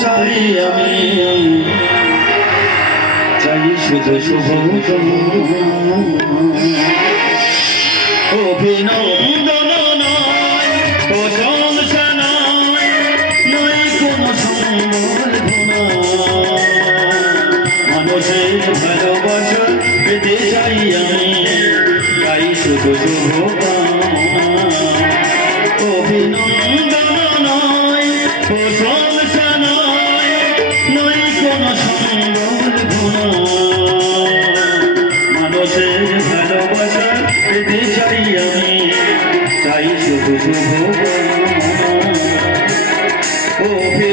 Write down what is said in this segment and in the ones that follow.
চাই আমি। চাই শুধু শুভ সম্বর্ধনা। মানুষের ভালোবাসা পেতে চাই আমি তাই শুধু শুভ মানুষের ভালোবাসা পেতে চাই আমি। চাই শুধু শুভ অভিনন্দন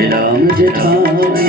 এলাম যে ঠাই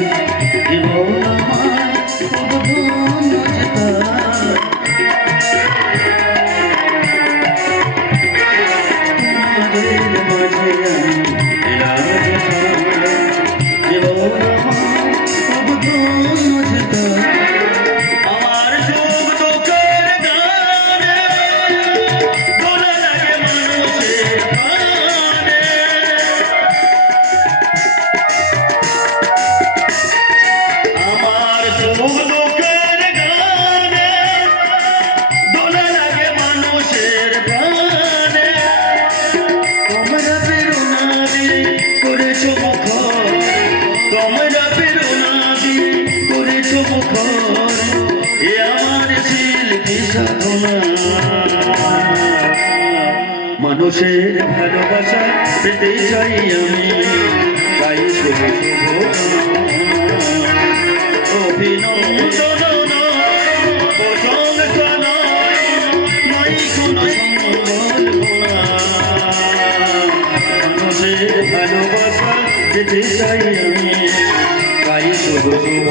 মানুষের ভালোবাসা পেতে চাই আমি। চাই শুভ ভালোবাসা পেতে চাই আমি তাই শুভ শুভ